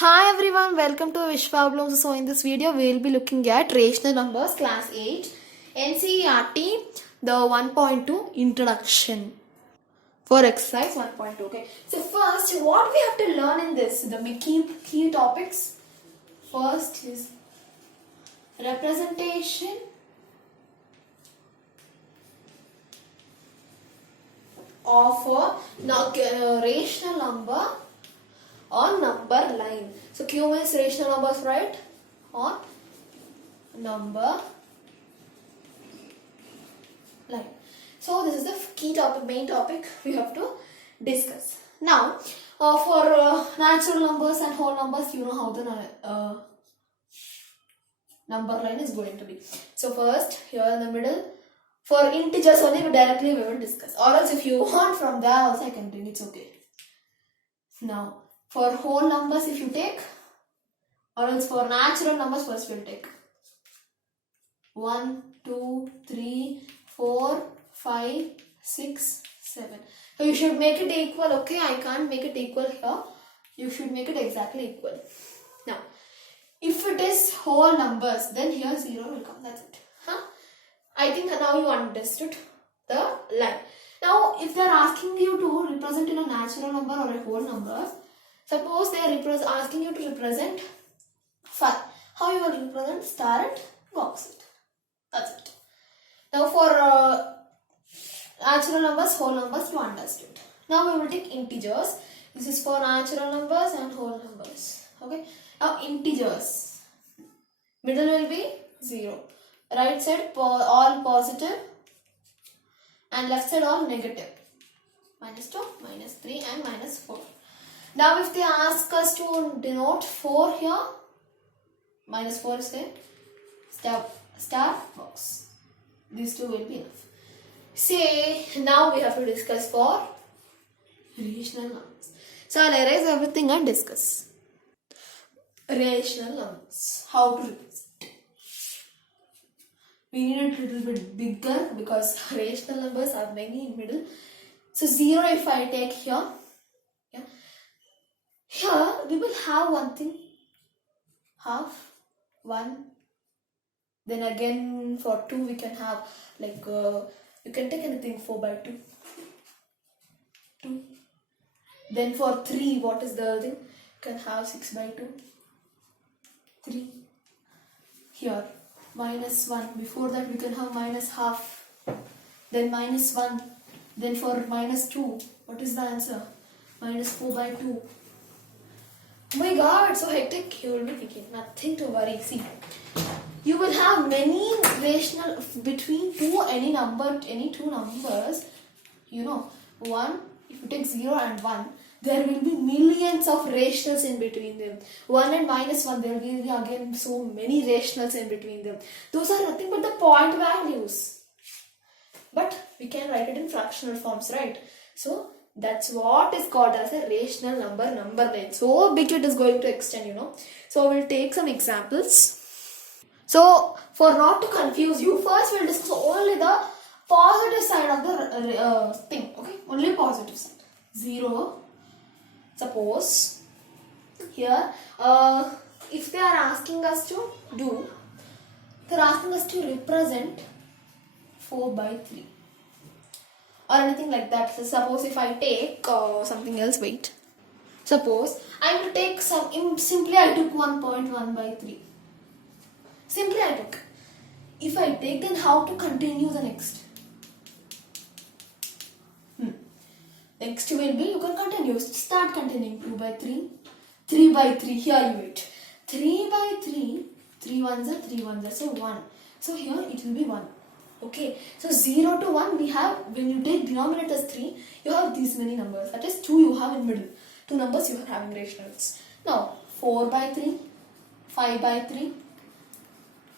Hi everyone, welcome to Vishwablooms. So in this video we will be looking at rational numbers class 8 NCERT the 1.2 introduction for exercise 1.2. Okay, so first what we have to learn in this, the key topics. First is representation of a rational number on number line. So Q means rational numbers, right? On number line. So this is the key topic, main topic we have to discuss. Now for natural numbers and whole numbers, you know how the number line is going to be. So first here in the middle, for integers only we will discuss, or else if you want from there also I can bring, it's okay. Now for whole numbers if you take, or else for natural numbers first we'll take 1, 2, 3, 4, 5, 6, 7. So you should make it equal, okay? I can't make it equal here. You should make it exactly equal. Now, if it is whole numbers, then here 0 will come. That's it. I think now you understood the line. Now, if they are asking you to represent in a natural number or a whole number, suppose they are asking you to represent 5. How you will represent? Star it, box it. That's it. Now for natural numbers, whole numbers, you understood. Now we will take integers. This is for natural numbers and whole numbers. Okay. Now integers. Middle will be 0. Right side all positive and left side all negative. -2, -3 and -4. Now if they ask us to denote 4 here, -4 is there. Star box. These two will be enough. Say now we have to discuss for rational numbers. So I'll erase everything and discuss. Rational numbers. How to represent. We need it a little bit bigger because rational numbers are many in middle. So 0 if I take here. Yeah. Here we will have one thing. Half, 1. Then again for 2 we can have like you can take anything 4 by 2. 2. Then for 3 what is the thing? You can have 6 by 2. 3. Here -1. Before that we can have -half. Then -1. Then for -2 what is the answer? -4 by 2. Oh my god, so hectic. You will be thinking, nothing to worry. See, you will have many rational between any two numbers. You know, 1, if you take 0 and 1, there will be millions of rationals in between them. 1 and -1, there will be again so many rationals in between them. Those are nothing but the point values. But we can write it in fractional forms, right? So that's what is called as a rational number line. So big it is going to extend, you know. So we'll take some examples. So for not to confuse you, first we'll discuss only the positive side of the thing, okay? Only positive side. 0. Suppose here, if they are asking us to do, they're asking us to represent 4 by 3 or anything like that. So suppose if I take something else, wait. Suppose I will take simply I took 1.1 by 3. Simply I took. If I take, then how to continue the next? Next will be, you can continue. Start continuing. 2 by 3. 3 by 3. Here you wait. 3 by 3. 3 ones are 3 ones are. So 1. So here it will be 1. Okay. So 0 to 1 we have, when you take denominator as 3, you have these many numbers. That is 2 you have in middle. 2 numbers you are having rationals. Now 4 by 3. 5 by 3.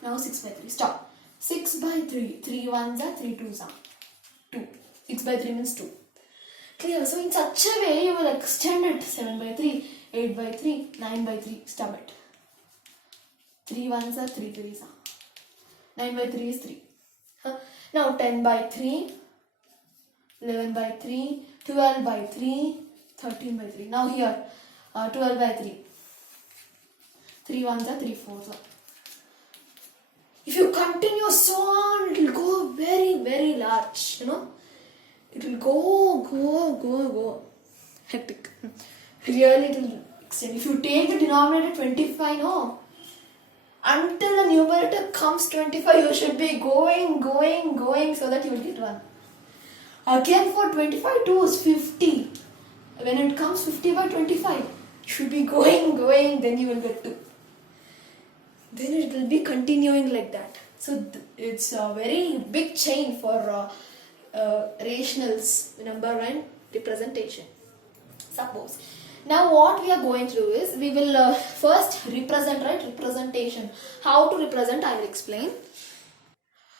Now 6 by 3. Stop. 6 by 3. 3 ones are 3 twos are 2. 6 by 3 means 2. Clear? So in such a way you will extend it. 7 by 3. 8 by 3. 9 by 3. Stop it. 3 ones are 3 threes are. 9 by 3 is 3. Now 10 by 3. 11 by 3. 12 by 3. 13 by 3. Now here 12 by 3. 3 ones are 3 fours. If you continue so on, it will go very, very large, you know. It will go. Hectic. Really, it will extend. If you take the denominator 25, no. Until the numerator comes 25, you should be going so that you will get 1. Again for 25, 2 is 50. When it comes 50 by 25, you should be going, then you will get 2. Then it will be continuing like that. So it's a very big chain for rationals, number and representation. Suppose. Now what we are going to do is, we will first represent, right? Representation. How to represent, I will explain.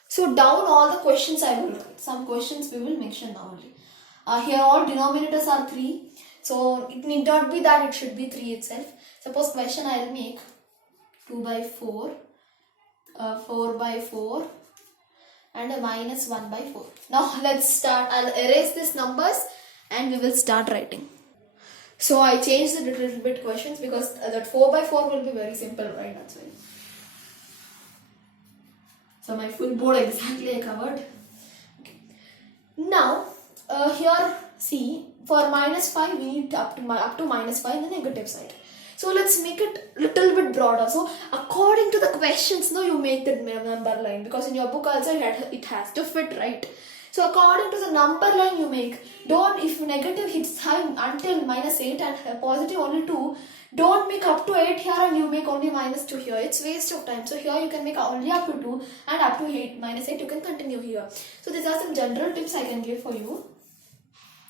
So down all the questions I will write. Some questions we will mention now only. Here all denominators are 3. So it need not be that it should be 3 itself. Suppose question I will make 2 by 4, 4 by 4 and a minus 1 by 4. Now let's start. I'll erase these numbers and we will start writing. So I changed the little bit questions because that 4 by 4 will be very simple, right? That's why. So my full board exactly I covered. Okay. Now here see, for minus 5 we need up to minus 5 the negative side. So let's make it little bit broader. So according to the questions, no, you make the number line, because in your book also it has to fit, right? So according to the number line you make. Don't, if negative hits high until minus 8 and positive only 2, don't make up to 8 here and you make only minus 2 here. It's waste of time. So here you can make only up to 2 and up to 8, minus 8 you can continue here. So these are some general tips I can give for you.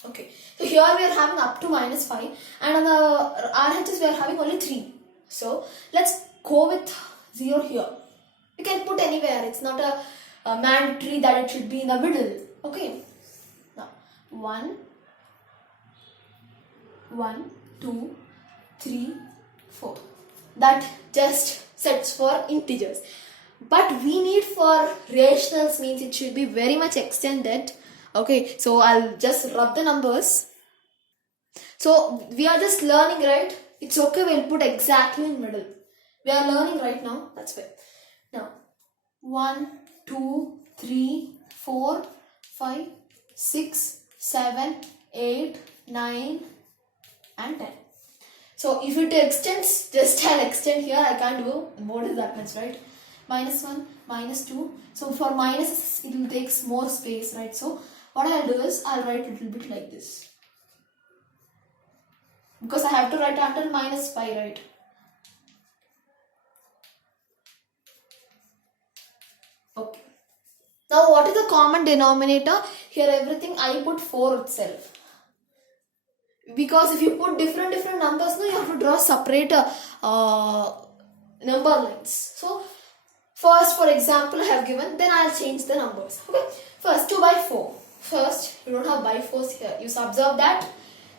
Okay, so here we are having up to minus 5 and on the RHS we are having only 3. So let's go with 0 here. You can put anywhere. It's not a mandatory that it should be in the middle. Okay, now 1, 2, 3, 4. That just sets for integers. But we need for rationals, means it should be very much extended. Okay, so I'll just rub the numbers. So we are just learning, right? It's okay, we'll put exactly in middle. We are learning right now, that's why. Now 1, 2, 3, 4, 5, 6, 7, 8, 9 and 10. So if it extends, just I'll extend here. I can't do more than that much, right? Minus 1, minus 2. So for minus it will take more space, right? So what I'll do is I'll write a little bit like this, because I have to write until minus 5, right? Okay. Now what is the common denominator? Here everything I put 4 itself. Because if you put different numbers, no, you have to draw separate number lines. So first, for example, I have given, then I'll change the numbers. Okay. First 2 by 4. First, you don't have by 4s here. You observe that.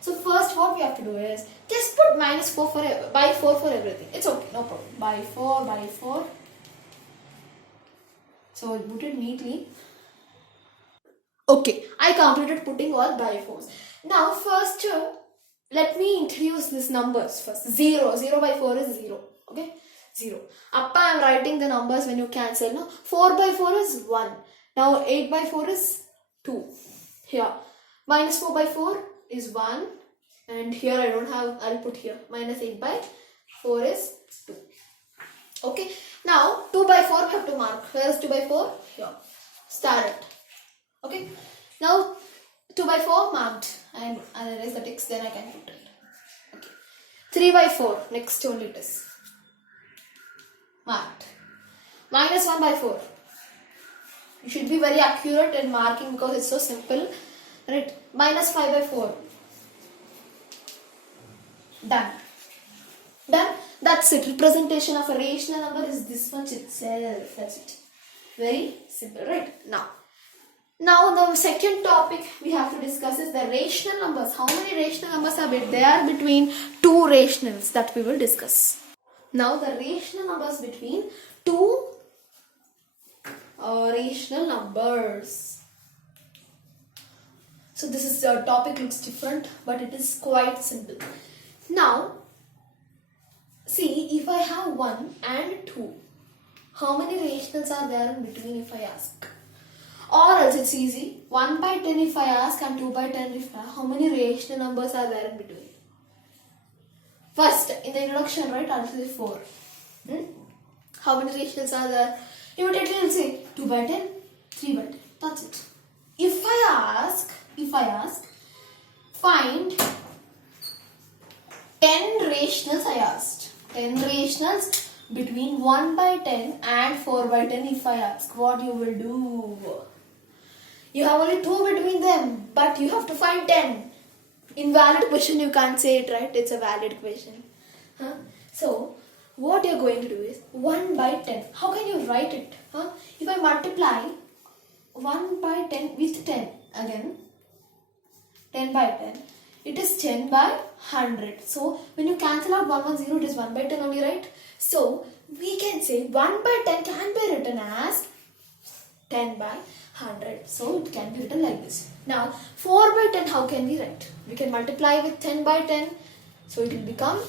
So first what we have to do is just put minus 4 for by 4 for everything. It's okay, no problem. By 4. So put it neatly. Okay, I completed putting all by 4s. Now first, let me introduce these numbers first. 0 by 4 is 0. Okay, 0. Up I am writing the numbers when you cancel. No, 4 by 4 is 1. Now 8 by 4 is 2. Here minus 4 by 4 is 1, and here I don't have, I'll put here minus 8 by 4 is 2. Okay, now 2 by 4 we have to mark. Where is 2 by 4? Here. Start it. Okay, now 2 by 4 marked, and I'll erase the text, then I can put it. Okay, 3 by 4 next only it is marked. Minus 1 by 4. You should be very accurate in marking because it's so simple, right? Minus 5 by 4. Done. That's it. Representation of a rational number is this much itself. That's it. Very simple, right? Now the second topic we have to discuss is the rational numbers. How many rational numbers are there between two rationals, that we will discuss. Now the rational numbers between two rational numbers. So this is the topic looks different, but it is quite simple. Now see, if I have 1 and 2, how many rationals are there in between if I ask? Or else it's easy. 1 by 10 if I ask and 2 by 10 if I ask, how many rational numbers are there in between? First, in the introduction, right, answer is 4. How many rationals are there? Immediately you'll say 2 by 10, 3 by 10. That's it. If I ask, find 10 rationals I asked. 10 rationals between 1 by 10 and 4 by 10 if I ask, what you will do? You have only 2 between them, but you have to find 10. Invalid question, you can't say it, right? It's a valid question. So, what you're going to do is 1 by 10. How can you write it? If I multiply 1 by 10 with 10, again 10 by 10, it is 10 by 100. So, when you cancel out 110, it is 1 by 10 only, right? So, we can say 1 by 10 can be written as 10 by 100. So, it can be written like this. Now, 4 by 10, how can we write? We can multiply with 10 by 10. So, it will become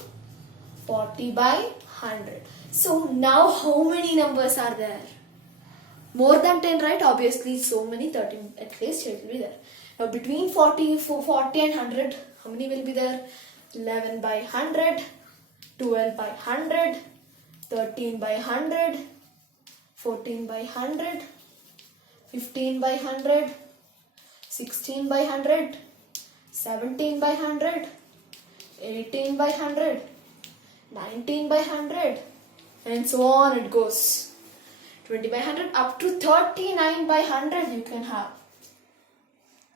40 by 100. So, now how many numbers are there? More than 10, right? Obviously, so many, 13 at least it will be there. Now, between 40 and 100, how many will be there? 11 by 100, 12 by 100, 13 by 100, 14 by 100, 15 by 100, 16 by 100, 17 by 100, 18 by 100, 19 by 100, and so on it goes. 20 by 100 up to 39 by 100 you can have.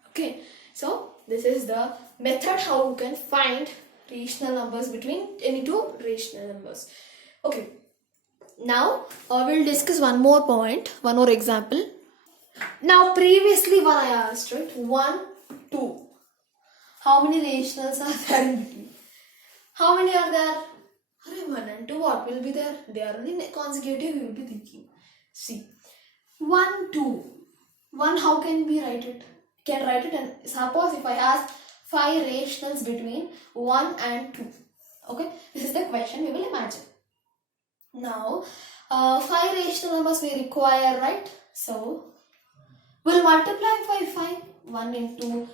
Okay, so this is the method how you can find rational numbers between any two rational numbers. Okay, now we'll discuss one more point, one more example. Now previously what I asked, right, 1, 2. How many rationals are there in between? How many are there? 1 and 2, what will be there? They are only consecutive, you will be thinking. See, 1, 2. 1, how can we write it? We can write it, and suppose if I ask 5 rationals between 1 and 2. Okay, this is the question we will imagine. Now, 5 rational numbers we require, right? So, we'll multiply by 5, 1 into,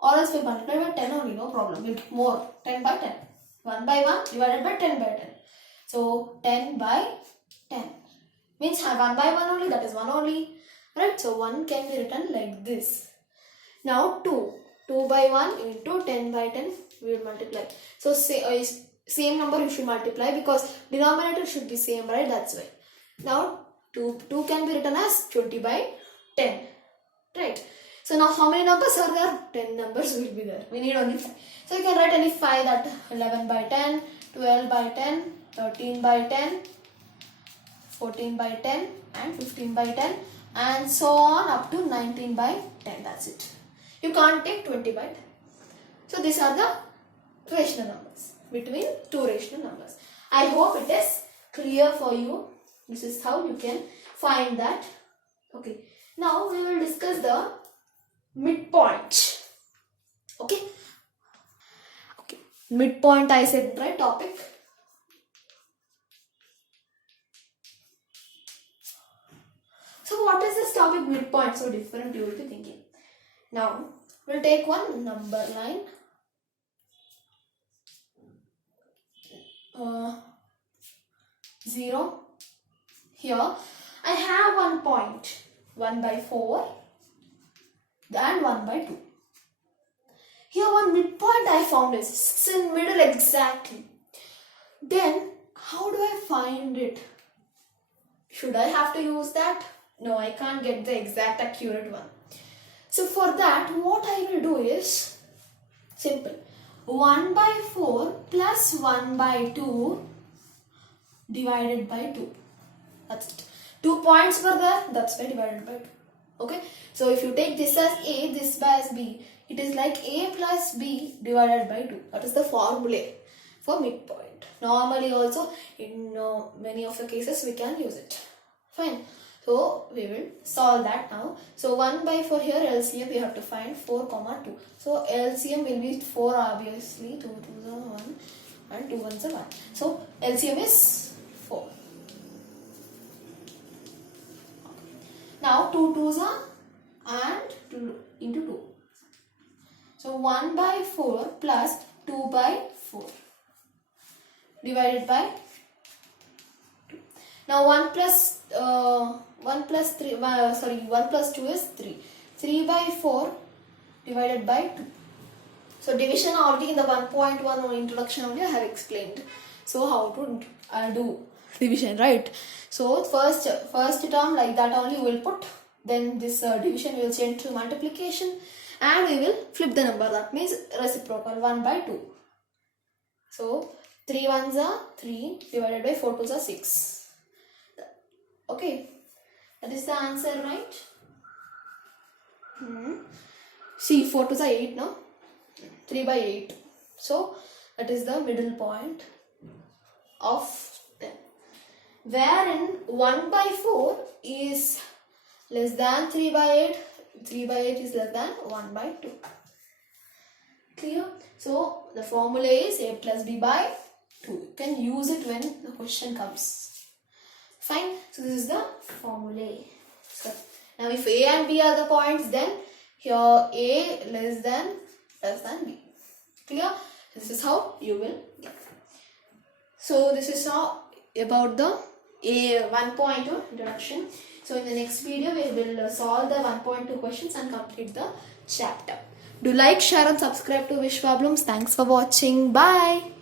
or else we multiply by 10 only, no problem. We'll get more, 10 by 10. 1 by 1 divided by 10 by 10. So, 10 by 10. Means 1 by 1 only, that is 1 only. Right? So, 1 can be written like this. Now, 2. 2 by 1 into 10 by 10, we will multiply. So, same number you should multiply because denominator should be same, right? That's why. Now, 2 can be written as 20 by 10. Right? So, now how many numbers are there? 10 numbers will be there. We need only 5. So, you can write any 5, that 11 by 10, 12 by 10, 13 by 10, 14 by 10 and 15 by 10 and so on up to 19 by 10. That's it. You can't take 20 by 10. So, these are the rational numbers between two rational numbers. I hope it is clear for you. This is how you can find that. Okay. Now, we will discuss the midpoint. Okay. Okay. Midpoint I said, right, topic. So, what is this topic midpoint so different you will be thinking. Now, we'll take one number line. 0. Here, I have 1 point. 1 by 4 and 1 by 2. Here one midpoint I found is it's in middle exactly. Then how do I find it? Should I have to use that? No, I can't get the exact accurate one. So for that what I will do is simple. 1 by 4 plus 1 by 2 divided by 2. That's it. 2 points were there, that's why divided by 2. Okay, so if you take this as A, this as B, it is like A plus B divided by 2. That is the formula for midpoint. Normally also in many of the cases we can use it. Fine. So we will solve that now. So 1 by 4 here LCM we have to find 4, 2. So LCM will be 4 obviously. 2 2s are 1 and 2 1s are 1. So LCM is 2 2s and 2 into 2. So 1 by 4 plus 2 by 4 divided by 2. Now 1 plus 1 plus 3 1 plus 2 is 3. 3 by 4 divided by 2. So division already in the 1.1 introduction only I have explained. So how to do division, right? So first term like that only we will put. Then this division we will change to multiplication and we will flip the number. That means reciprocal 1 by 2. So 3 ones are 3 divided by 4 twos are 6. Okay, that is the answer, right? See, 4 twos are 8, no? 3 by 8. So that is the middle point of them. Wherein 1 by 4 is less than 3 by 8. 3 by 8 is less than 1 by 2. Clear? So the formula is a plus b by 2. You can use it when the question comes. Fine. So this is the formula. So now if a and b are the points, then here a less than b. Clear? This is how you will get. So this is how about the 1.2 introduction. So in the next video we will solve the 1.2 questions and complete the chapter. Do like, share and subscribe to Vishwablooms. Thanks for watching. Bye.